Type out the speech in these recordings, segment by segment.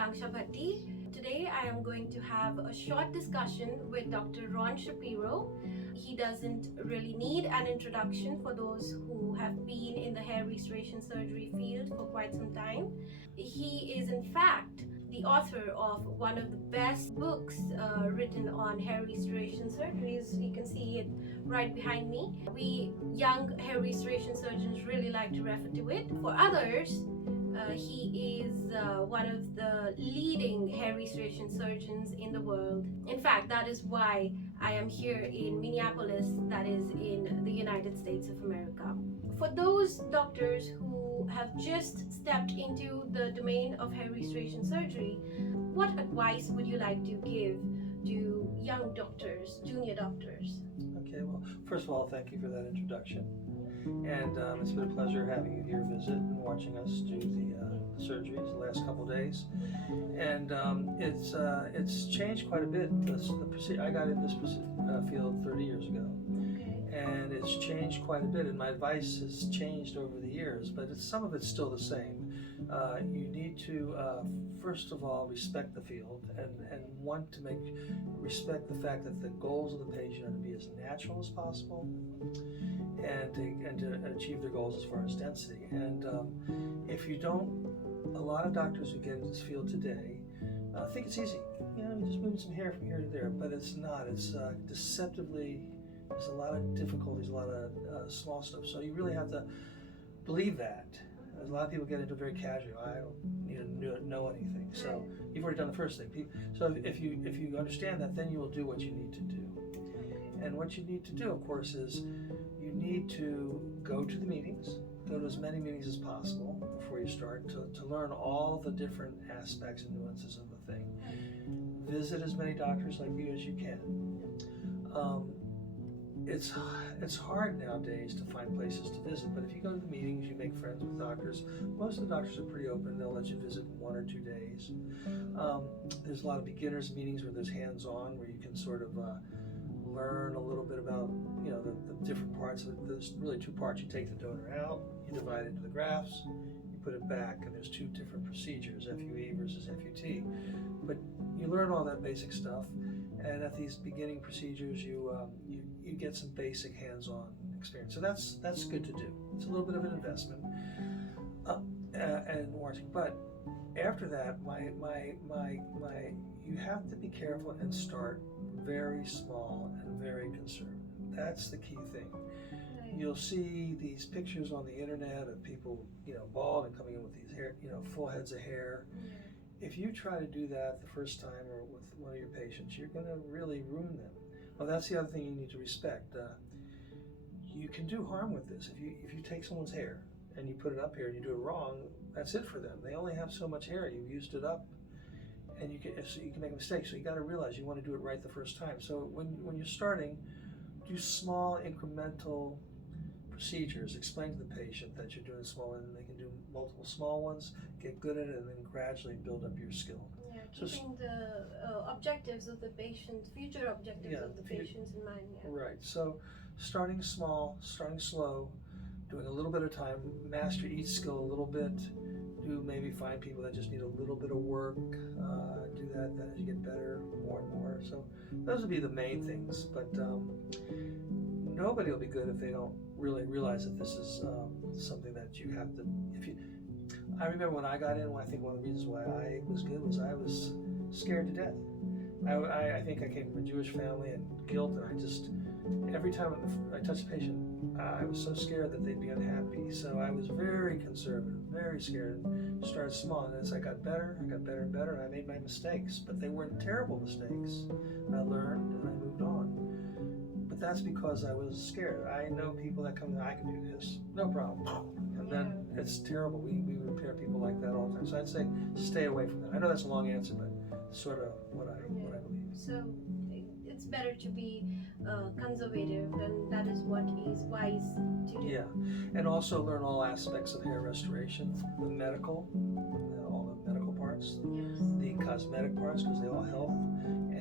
Akanxa Bhatti. Today I am going to have a short discussion with Dr. Shapiro. He doesn't really need an introduction for those who have been in the hair restoration surgery field for quite some time. He is in fact the author of one of the best books written on hair restoration surgeries. You can see it right behind me. We young hair restoration surgeons really like to refer to it. For others, he is one of the leading hair restoration surgeons in the world. In fact, that is why I am here in Minneapolis, that is in the United States of America. For those doctors who have just stepped into the domain of hair restoration surgery, what advice would you like to give to young doctors, junior doctors? Okay, well, first of all, thank you for that introduction. And it's been a pleasure having you here visit and watching us do the surgeries the last couple of days. And it's changed quite a bit. I got in this field 30 years ago. And it's changed quite a bit, and my advice has changed over the years, but some of it's still the same. You need to, first of all, respect the field and want to respect the fact that the goals of the patient are to be as natural as possible and to achieve their goals as far as density. And if you don't, a lot of doctors who get into this field today think it's easy. You know, just moving some hair from here to there, but it's not. It's deceptively. There's a lot of difficulties, a lot of small stuff. So you really have to believe that. There's a lot of people get into very casual. I don't need to know anything. So you've already done the first thing. So if you understand that, then you will do what you need to do. And what you need to do, of course, is you need to go to the meetings, go to as many meetings as possible before you start to learn all the different aspects and nuances of the thing. Visit as many doctors like you as you can. It's hard nowadays to find places to visit, but if you go to the meetings, you make friends with doctors. Most of the doctors are pretty open. They'll let you visit 1 or 2 days. There's a lot of beginners meetings where there's hands-on, where you can sort of learn a little bit about, you know, the different parts of it. There's really 2 parts. You take the donor out, you divide it into the grafts, you put it back, and there's 2 different procedures, FUE versus FUT. But you learn all that basic stuff, and at these beginning procedures, you get some basic hands-on experience. So that's good to do. It's a little bit of an investment and warranty. But after that, you have to be careful and start very small and very conservative. That's the key thing. You'll see these pictures on the internet of people, you know, bald and coming in with these hair, you know, full heads of hair. If you try to do that the first time or with one of your patients, you're going to really ruin them. Well, that's the other thing you need to respect. You can do harm with this. If you take someone's hair and you put it up here and you do it wrong, that's it for them. They only have so much hair. You've used it up, and you can make a mistake. So you got to realize you want to do it right the first time. So when you're starting, do small incremental procedures. Explain to the patient that you're doing small, and they can do multiple small ones, get good at it, and then gradually build up your skill. Yeah, keeping the objectives of the patient, future objectives of the patients in mind. Yeah. Right. So starting small, starting slow, doing a little bit of time, master each skill a little bit. Maybe find people that just need a little bit of work. Do that. Then as you get better, more and more. So those would be the main things. But nobody will be good if they don't really realize that this is something that you have to. I remember when I got in, I think one of the reasons why I was good was I was scared to death. I think I came from a Jewish family, and guilt, and every time I touched a patient, I was so scared that they'd be unhappy. So I was very conservative, very scared, and started small. And as I got better and better, and I made my mistakes, but they weren't terrible mistakes. I learned and I moved on. But that's because I was scared. I know people that come in, I can do this, no problem. And then it's terrible. We repair people like that all the time. So I'd say stay away from that. I know that's a long answer, but sort of what I believe. So it's better to be conservative, and that is what is wise to do. Yeah, and also learn all aspects of hair restoration, the medical, all the medical parts, the cosmetic parts, because they all help,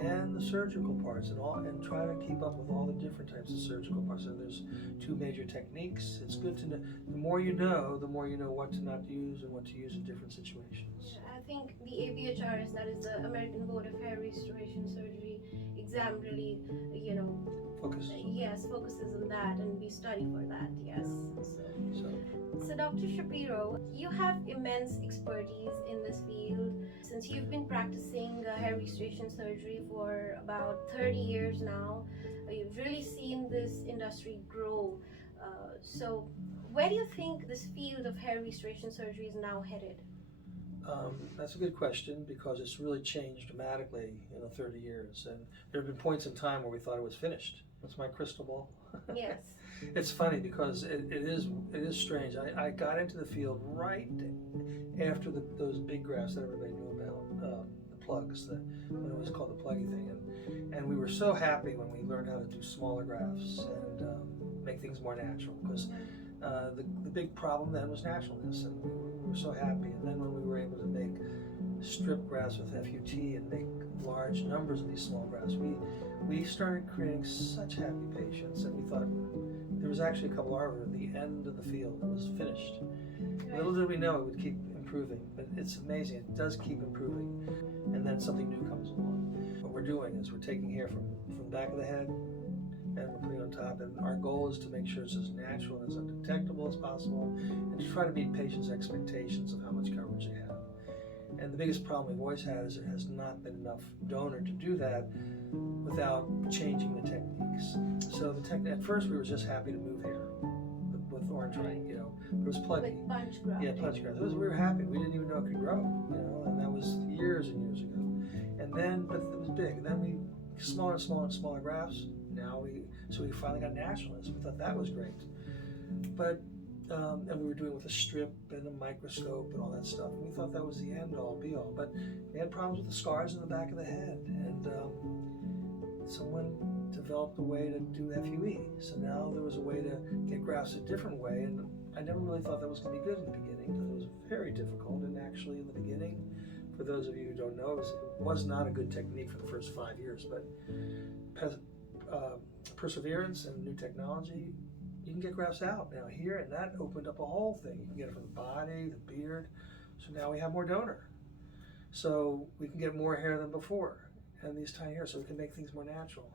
and the surgical parts and try to keep up with all the different types of surgical parts. And there's two major techniques. It's good to know, the more you know what to not use and what to use in different situations. I think the ABHRS, that is the American Board of Hair Restoration Surgery exam, really, focuses on that, and we study for that. Yes. So Dr. Shapiro, you have immense expertise in this field. Since you've been practicing hair restoration surgery for about 30 years now, you've really seen this industry grow. So where do you think this field of hair restoration surgery is now headed? That's a good question, because it's really changed dramatically in the 30 years. And there have been points in time where we thought it was finished. That's my crystal ball. Yes. It's funny because it is strange. I got into the field right after those big grafts that everybody knew about, the plugs, when it was called the pluggy thing. And we were so happy when we learned how to do smaller grafts and make things more natural, because the big problem then was naturalness, and we were so happy. And then when we were able to make strip grafts with FUT and make large numbers of these small grafts, we started creating such happy patients, and we thought there was actually a couple hours at the end of the field. It was finished. Right. Little did we know it would keep improving, but it's amazing. It does keep improving, and then something new comes along. What we're doing is we're taking hair from the back of the head, and we're putting it on top, and our goal is to make sure it's as natural and as undetectable as possible, and to try to meet patients' expectations of how much coverage they have. And the biggest problem we've always had is there has not been enough donor to do that without changing the techniques. So at first we were just happy to move hair with orange ring, but it was pluggy. With bunch grafting. Yeah, bunch grafting. We were happy. We didn't even know it could grow, and that was years and years ago. And then, but it was big. And then we smaller and smaller and smaller grafts. So we finally got naturalness. We thought that was great. But and we were doing it with a strip and a microscope and all that stuff. And we thought that was the end all be all. But we had problems with the scars in the back of the head. And someone developed a way to do FUE. So now there was a way to get grafts a different way. And I never really thought that was going to be good in the beginning, because it was very difficult. And actually in the beginning, for those of you who don't know, it was not a good technique for the first 5 years. But perseverance and new technology, you can get grafts out now here, and that opened up a whole thing. You can get it from the body, the beard. So now we have more donor. So we can get more hair than before, and these tiny hairs, so we can make things more natural.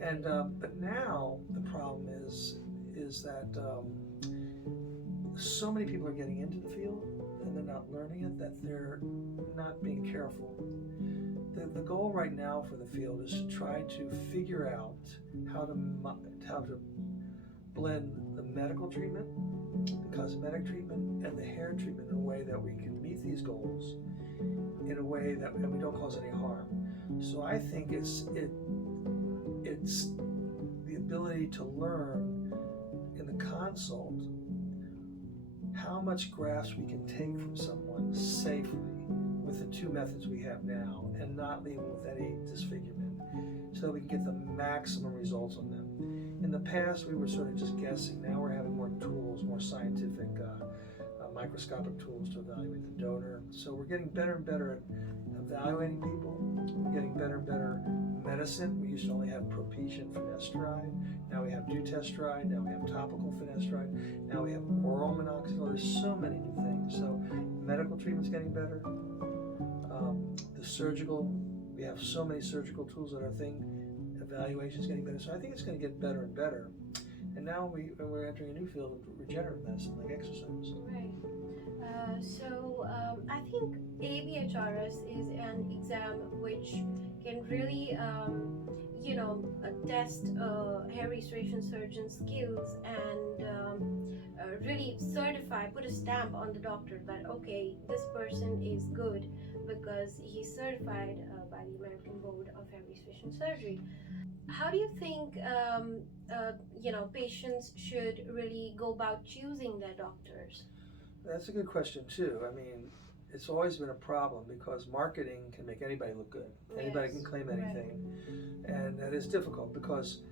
And but now the problem is that so many people are getting into the field and they're not learning it, that they're not being careful. The goal right now for the field is to try to figure out how to blend the medical treatment, the cosmetic treatment, and the hair treatment in a way that we can meet these goals in a way that we don't cause any harm. So I think it's the ability to learn in the consult how much grafts we can take from someone safely with the two methods we have now, and not leave them with any disfigurement, so that we can get the maximum results on them. In the past, we were sort of just guessing. Now we're having more tools, more scientific microscopic tools to evaluate the donor. So we're getting better and better at evaluating people. We're getting better and better medicine. We used to only have propecia and finasteride. Now we have dutasteride. Now we have topical finasteride. Now we have oral minoxidil. There's so many new things. So medical treatment's getting better. The surgical, we have so many surgical tools that our evaluation's getting better. So I think it's going to get better and better. And now we're entering a new field of regenerative medicine, like exercise. Right. So I think ABHRS is an exam which can really, test hair restoration surgeon skills and really put a stamp on the doctor that, okay, this person is good because he's certified by the American Board of Hair Restoration Surgery. How do you think patients should really go about choosing their doctors? That's a good question too. I mean, it's always been a problem because marketing can make anybody look good. Anybody can claim anything, and that is difficult because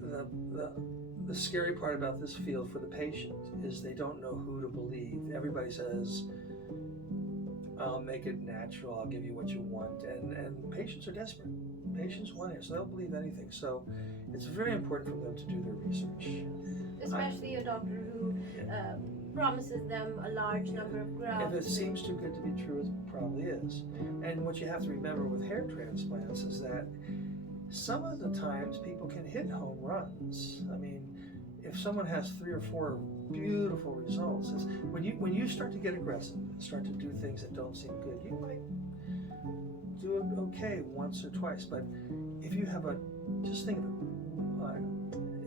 the scary part about this field for the patient is they don't know who to believe. Everybody says, "I'll make it natural. I'll give you what you want," and patients are desperate. patients want hair, so they'll believe anything. So it's very important for them to do their research. Especially a doctor who promises them a large number of grafts. If it seems too good to be true, it probably is. And what you have to remember with hair transplants is that some of the times people can hit home runs. I mean, if someone has 3 or 4 beautiful results, it's, when you start to get aggressive and start to do things that don't seem good, you might do it okay once or twice. But if you have just think of it,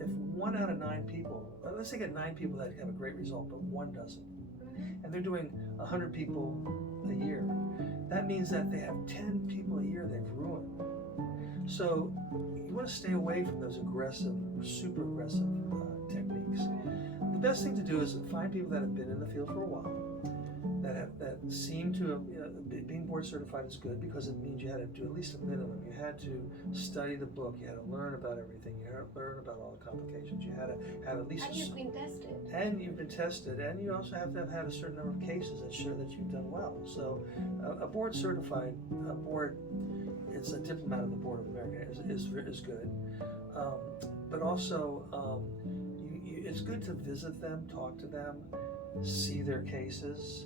if 1 out of 9 people, let's say get 9 people that have a great result, but 1 doesn't, and they're doing 100 people a year, that means that they have 10 people a year they've ruined. So you want to stay away from those aggressive, super aggressive techniques. The best thing to do is find people that have been in the field for a while, that seem to have, being board certified is good because it means you had to do at least a minimum. You had to study the book, you had to learn about everything, you had to learn about all the complications, you had to have at least and you've been tested. And you've been tested, and you also have to have had a certain number of cases that show that you've done well. So a board certified, it's a diplomat of the Board of America is good. But also, it's good to visit them, talk to them, see their cases,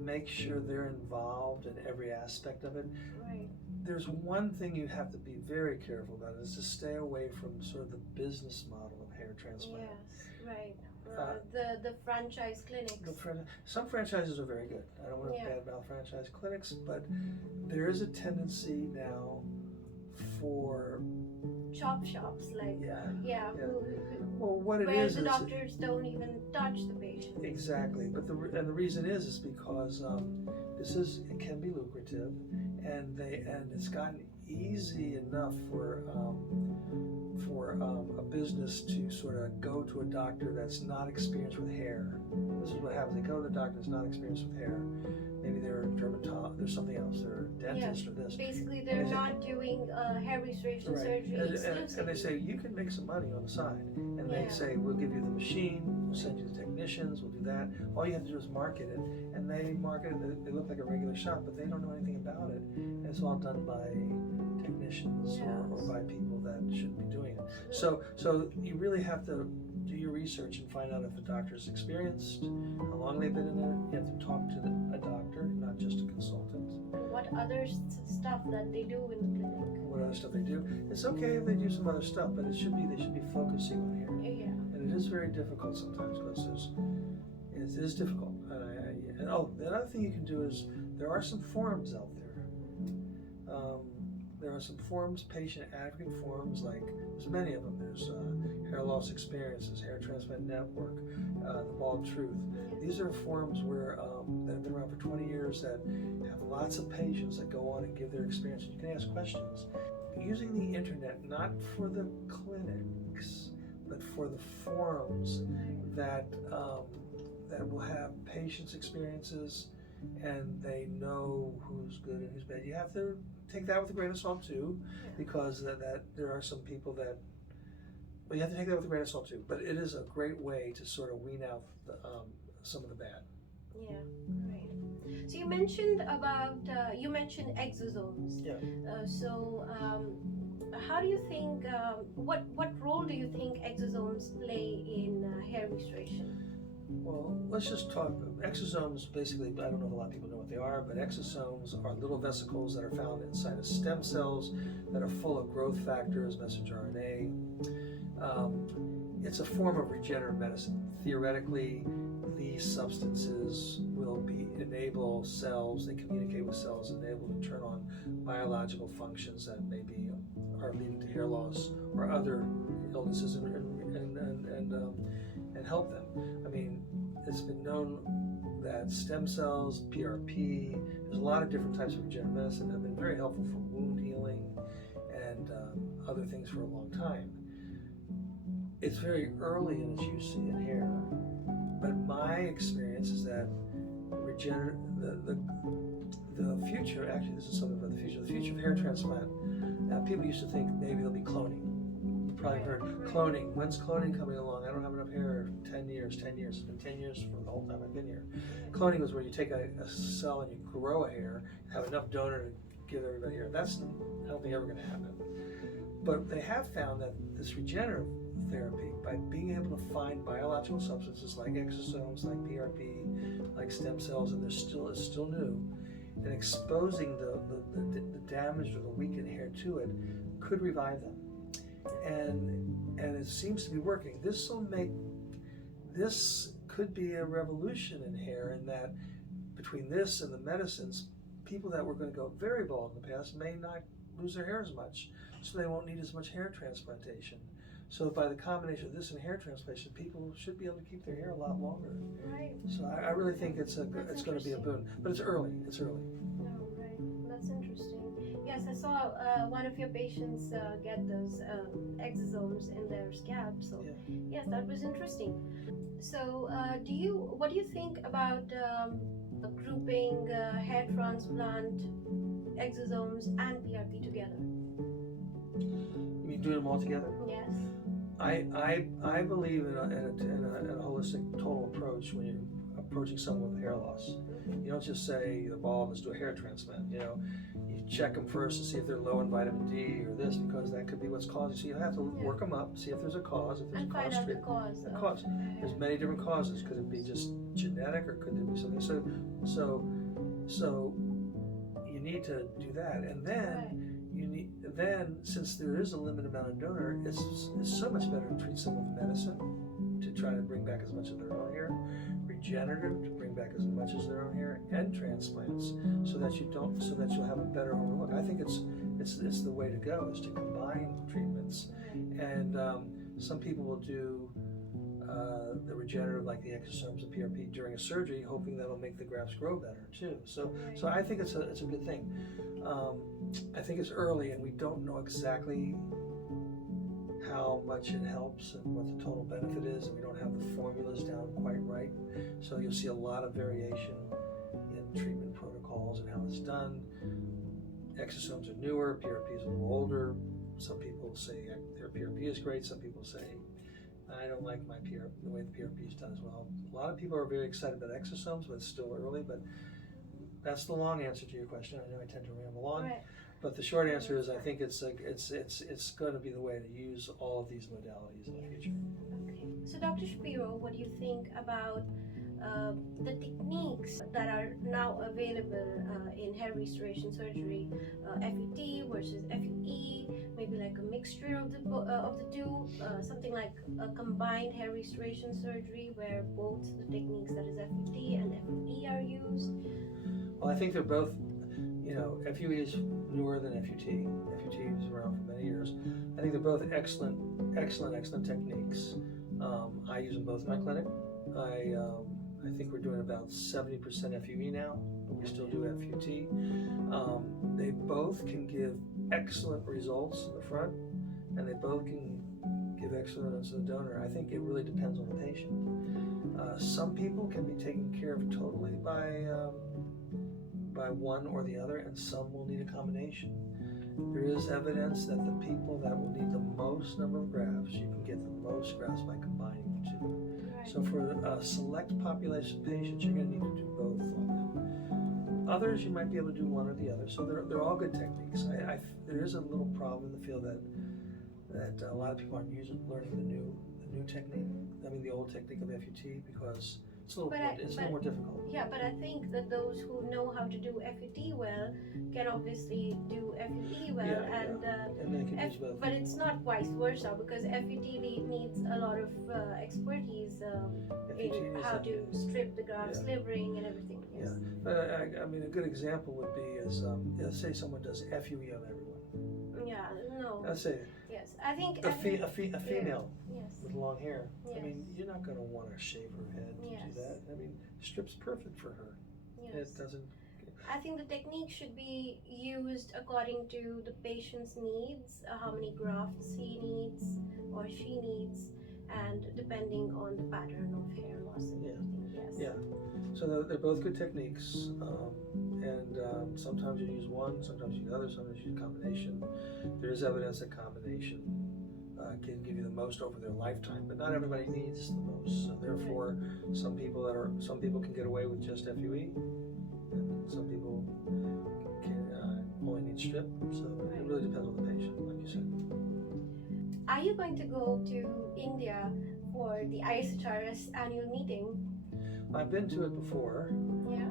make sure they're involved in every aspect of it. Right. There's one thing you have to be very careful about is to stay away from sort of the business model of hair transplant. Yes, right. The franchise clinics. Some franchises are very good. I don't want to badmouth franchise clinics, but there is a tendency now for chop shops, like well, what it where is the doctors don't even touch the patient. Exactly, but the reason is because it can be lucrative, and it's gotten easy enough for a business to sort of go to a doctor that's not experienced with hair. This is what happens. They go to the doctor that's not experienced with hair. Maybe they're a dermatologist, there's something else, they're a dentist or this. Basically, they're not doing hair restoration surgery exclusively. And they say, you can make some money on the side. And they say, we'll give you the machine, we'll send you the technicians, we'll do that. All you have to do is market it. And they market it, they look like a regular shop, but they don't know anything about it. And it's all done by technicians or by people that shouldn't be doing it. So you really have to do your research and find out if the doctor is experienced, how long they've been in it. You have to talk to a doctor, not just a consultant. What other stuff that they do in the clinic? What other stuff they do? It's okay if they do some other stuff, but they should be focusing on hair. Yeah. And it is very difficult sometimes because it is difficult. And the other thing you can do is there are some forums out there. There are some forums, patient advocate forums, like there's many of them. There's Hair Loss Experiences, Hair Transplant Network, The Bald Truth. These are forums where that have been around for 20 years that have lots of patients that go on and give their experience. You can ask questions. Using the internet, not for the clinics, but for the forums that will have patients' experiences, and they know who's good and who's bad. You have to take that with a grain of salt too, because that there are some people that, well, you have to take that with a grain of salt too. But it is a great way to sort of wean out some of the bad. Yeah, right. So you mentioned exosomes. Yeah. How do you think? What role do you think exosomes play in hair restoration? Well, let's just talk. Exosomes, basically, I don't know if a lot of people know what they are, but exosomes are little vesicles that are found inside of stem cells that are full of growth factors, messenger RNA. It's a form of regenerative medicine. Theoretically, these substances will enable cells, they communicate with cells, and they're able to turn on biological functions that maybe are leading to hair loss or other illnesses and help them. I mean, it's been known that stem cells, PRP, there's a lot of different types of regenerative medicine that have been very helpful for wound healing and other things for a long time. It's very early in its use in hair, but my experience is that the future, actually this is something about the future of hair transplant. Now people used to think maybe there'll be cloning. You probably heard cloning. When's cloning coming along? I don't have enough hair. 10 years. It's been 10 years for the whole time I've been here. Cloning was where you take a cell and you grow a hair, have enough donor to give everybody hair. I don't think ever going to happen. But they have found that this regenerative therapy, by being able to find biological substances like exosomes, like PRP, like stem cells, and it's still new, and exposing the damaged or the weakened hair to it could revive them. And it seems to be working. This could be a revolution in hair, in that between this and the medicines, people that were going to go very bald in the past may not lose their hair as much, so they won't need as much hair transplantation. So by the combination of this and hair transplantation, people should be able to keep their hair a lot longer. Right. So I really think it's going to be a boon, but it's early. It's early. Oh, right. That's interesting. Yes, I saw one of your patients get those exosomes in their scalp. So yes, that was interesting. So what do you think about grouping hair transplant, exosomes, and PRP together? You mean doing them all together? Yes. I believe in a holistic, total approach when you're approaching someone with hair loss. You don't just say they're bald, let's do a hair transplant. You check them first to see if they're low in vitamin D or this, because that could be what's causing. So you have to work them up, see if there's a cause. If there's And a find cause, out the treat cause. the cause. There's many different causes. Could it be just genetic, or could there be something? So you need to do that, and then since there is a limited amount of donor, it's so much better to treat someone with medicine to try to bring back as much of their own hair, regenerative to bring back as much as their own hair, and transplants, so that you'll have a better overlook. I think it's the way to go, is to combine treatments, and some people will do the regenerative, like the exosomes and PRP, during a surgery, hoping that'll make the grafts grow better too. So I think it's a good thing. I think it's early, and we don't know exactly how much it helps and what the total benefit is, and we don't have the formulas down quite right. So you'll see a lot of variation in treatment protocols and how it's done. Exosomes are newer, PRP is a little older. Some people say their PRP is great. Some people say, I don't like the way the PRP is done as well. A lot of people are very excited about exosomes, but it's still early. But that's the long answer to your question. I know I tend to ramble on, but the short answer is I think it's going to be the way to use all of these modalities in the future. Okay. So Dr. Shapiro, what do you think about the techniques that are now available in hair restoration surgery, FET versus FUE, maybe like a mixture of the two, something like a combined hair restoration surgery where both the techniques, that is FET and FUE, are used? Well, I think they're both, FUE is newer than FUT. FUT was around for many years. I think they're both excellent techniques. I use them both in my clinic. I think we're doing about 70% FUE now, but we still do FUT. They both can give excellent results in the front, and they both can give excellent results to the donor. I think it really depends on the patient. Some people can be taken care of totally by one or the other, and some will need a combination. There is evidence that the people that will need the most number of grafts, you can get the most grafts by combining the two. So for a select population of patients, you're going to need to do both on them. Others, you might be able to do one or the other. So they're all good techniques. There is a little problem in the field that a lot of people aren't learning the new technique. I mean, the old technique of FUT, because it's a little more difficult. Yeah, but I think that those who know how to do FUT well can obviously do FUE well, and they can use both. But it's not vice versa, because FUT needs a lot of expertise in how to strip the grafts, slivering, and everything. Yes. Yeah, but I mean, a good example would be is let's say someone does FUE on everyone. Yeah, no. Let's say I think a female yes. with long hair. Yes. I mean, you're not going to want to shave her head to do that. I mean, strip's perfect for her. Yes. It doesn't. I think the technique should be used according to the patient's needs, how many grafts he needs or she needs, and depending on the pattern of hair loss and everything. Yes. Yeah. So they're both good techniques, and sometimes you use one, sometimes you use the other, sometimes you use a combination. There is evidence that combination can give you the most over their lifetime, but not everybody needs the most. So therefore, some people can get away with just FUE, and some people only need strip. So it really depends on the patient, like you said. Are you going to go to India for the ISHRS annual meeting? I've been to it before. Yeah.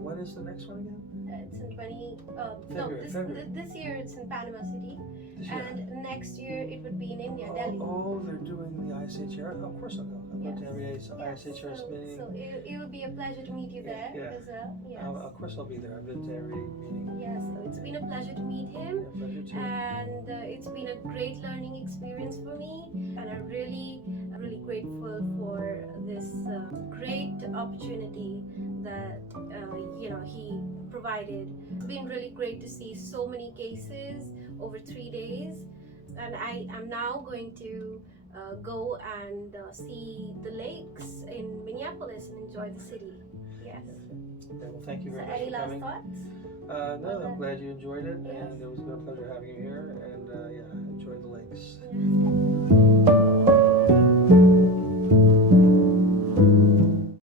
When is the next one again? It's in February. this year it's in Panama City, This year. and next year it would be in India, Delhi. Oh, they're doing the ISHR. Of course I'll go. I've been to every ISHRS meeting. So it will be a pleasure to meet you there. Yeah. Because, yes. Of course I'll be there. I've been to every meeting. Yes, so it's been a pleasure to meet him, Yeah, pleasure too. and it's been a great learning experience for me, and I'm really grateful for this great opportunity that he provided. It's been really great to see so many cases over 3 days, and I am now going to go and see the lakes in Minneapolis and enjoy the city. Yes. Yeah, well, thank you So very much any for last coming. thoughts? No, I'm glad you enjoyed it, Yes. and it was been a pleasure having you here. And yeah, enjoy the lakes.